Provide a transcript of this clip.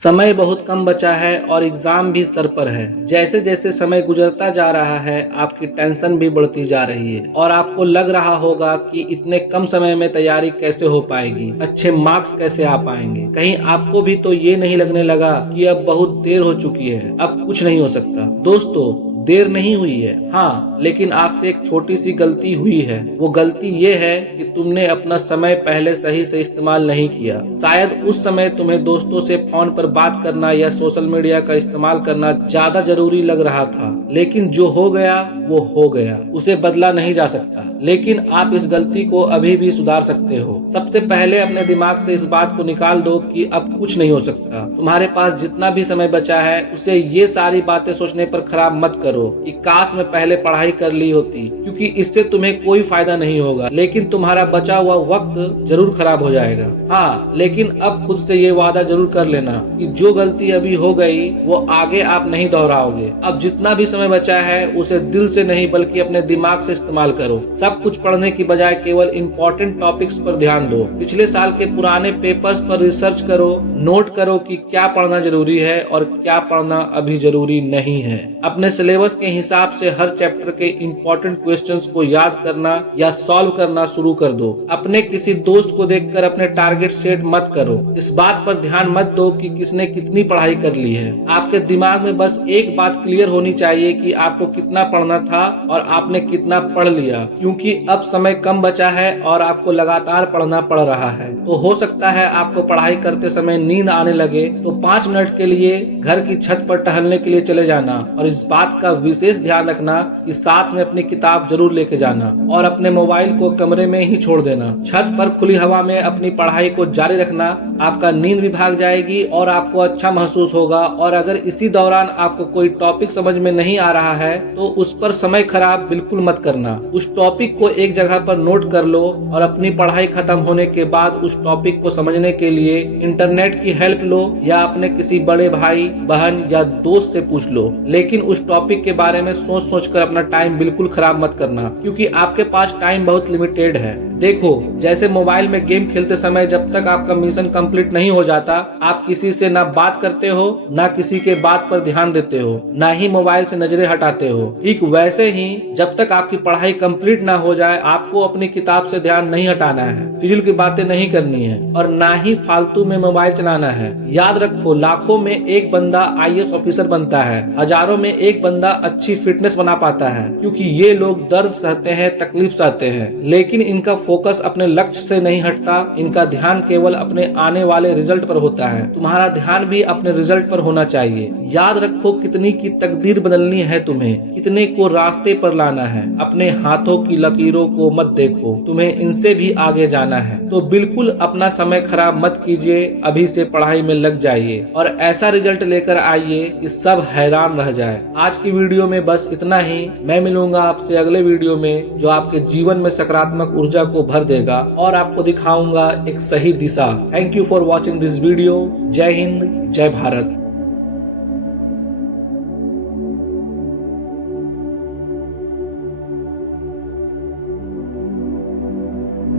समय बहुत कम बचा है और एग्जाम भी सर पर है। जैसे जैसे समय गुजरता जा रहा है आपकी टेंशन भी बढ़ती जा रही है और आपको लग रहा होगा कि इतने कम समय में तैयारी कैसे हो पाएगी, अच्छे मार्क्स कैसे आ पाएंगे। कहीं आपको भी तो ये नहीं लगने लगा कि अब बहुत देर हो चुकी है, अब कुछ नहीं हो सकता। दोस्तों, देर नहीं हुई है, हाँ, लेकिन आपसे एक छोटी सी गलती हुई है। वो गलती ये है कि तुमने अपना समय पहले सही से इस्तेमाल नहीं किया। शायद उस समय तुम्हें दोस्तों से फोन पर बात करना या सोशल मीडिया का इस्तेमाल करना ज्यादा जरूरी लग रहा था, लेकिन जो हो गया वो हो गया, उसे बदला नहीं जा सकता। लेकिन आप इस गलती को अभी भी सुधार सकते हो। सबसे पहले अपने दिमाग से इस बात को निकाल दो कि अब कुछ नहीं हो सकता। तुम्हारे पास जितना भी समय बचा है उसे ये सारी बातें सोचने पर खराब मत करो कि काश मैं पहले पढ़ाई कर ली होती, क्योंकि इससे तुम्हें कोई फायदा नहीं होगा, लेकिन तुम्हारा बचा हुआ वक्त जरूर खराब हो जाएगा। हाँ, लेकिन अब खुद से ये वादा जरूर कर लेना कि जो गलती अभी हो गई वो आगे आप नहीं दोहराओगे। अब जितना भी समय बचा है उसे दिल से नहीं बल्कि अपने दिमाग से इस्तेमाल करो। सब कुछ पढ़ने की बजाय केवल इम्पोर्टेंट टॉपिक्स पर ध्यान दो। पिछले साल के पुराने पेपर्स पर रिसर्च करो, नोट करो कि क्या पढ़ना जरूरी है और क्या पढ़ना अभी जरूरी नहीं है। अपने सिलेबस के हिसाब से हर चैप्टर के इम्पोर्टेंट क्वेश्चंस को याद करना या सॉल्व करना शुरू कर दो। अपने किसी दोस्त को देखकर अपने टारगेट सेट मत करो। इस बात पर ध्यान मत दो कि किसने कितनी पढ़ाई कर ली है। आपके दिमाग में बस एक बात क्लियर होनी चाहिए कि आपको कितना पढ़ना था और आपने कितना पढ़ लिया, क्योंकि अब समय कम बचा है और आपको लगातार पढ़ना पड़ रहा है। तो हो सकता है आपको पढ़ाई करते समय नींद आने लगे, तो 5 मिनट के लिए घर की छत पर टहलने के लिए चले जाना और इस बात का विशेष ध्यान रखना कि साथ में अपनी किताब जरूर लेके जाना और अपने मोबाइल को कमरे में ही छोड़ देना। छत पर खुली हवा में अपनी पढ़ाई को जारी रखना, आपका नींद भी भाग जाएगी और आपको अच्छा महसूस होगा। और अगर इसी दौरान आपको कोई टॉपिक समझ में नहीं आ रहा है तो उस पर समय खराब बिल्कुल मत करना। उस टॉपिक को एक जगह पर नोट कर लो और अपनी पढ़ाई खत्म होने के बाद उस टॉपिक को समझने के लिए इंटरनेट की हेल्प लो या अपने किसी बड़े भाई बहन या दोस्त से पूछ लो। लेकिन उस टॉपिक के बारे में सोच सोच कर अपना टाइम बिल्कुल खराब मत करना, क्योंकि आपके पास टाइम बहुत लिमिटेड है। देखो, जैसे मोबाइल में गेम खेलते समय जब तक आपका मिशन कंप्लीट नहीं हो जाता आप किसी से ना बात करते हो, ना किसी के बात पर ध्यान देते हो, ना ही मोबाइल से नजरें हटाते हो। ठीक वैसे ही जब तक आपकी पढ़ाई कंप्लीट ना हो जाए आपको अपनी किताब से ध्यान नहीं हटाना है, फिजूल की बातें नहीं करनी है और ना ही फालतू में मोबाइल चलाना है। याद रखो, लाखों में एक बंदा IAS ऑफिसर बनता है, हजारों में एक बंदा अच्छी फिटनेस बना पाता है, क्योंकि ये लोग दर्द सहते हैं, तकलीफ सहते हैं, लेकिन इनका फोकस अपने लक्ष्य से नहीं हटता। इनका ध्यान केवल अपने आने वाले रिजल्ट पर होता है। तुम्हारा ध्यान भी अपने रिजल्ट पर होना चाहिए। याद रखो, कितनी की तकदीर बदलनी है तुम्हें, कितने को रास्ते पर लाना है। अपने हाथों की लकीरों को मत देखो, तुम्हें इनसे भी आगे जाना है। तो बिल्कुल अपना समय खराब मत कीजिए, अभी से पढ़ाई में लग जाइए और ऐसा रिजल्ट लेकर आइए कि सब हैरान रह जाए। आज की वीडियो में बस इतना ही। मैं मिलूंगा आपसे अगले वीडियो में जो आपके जीवन में सकारात्मक ऊर्जा को भर देगा और आपको दिखाऊंगा एक सही दिशा। Thank you for watching this video. जय हिंद, जय भारत।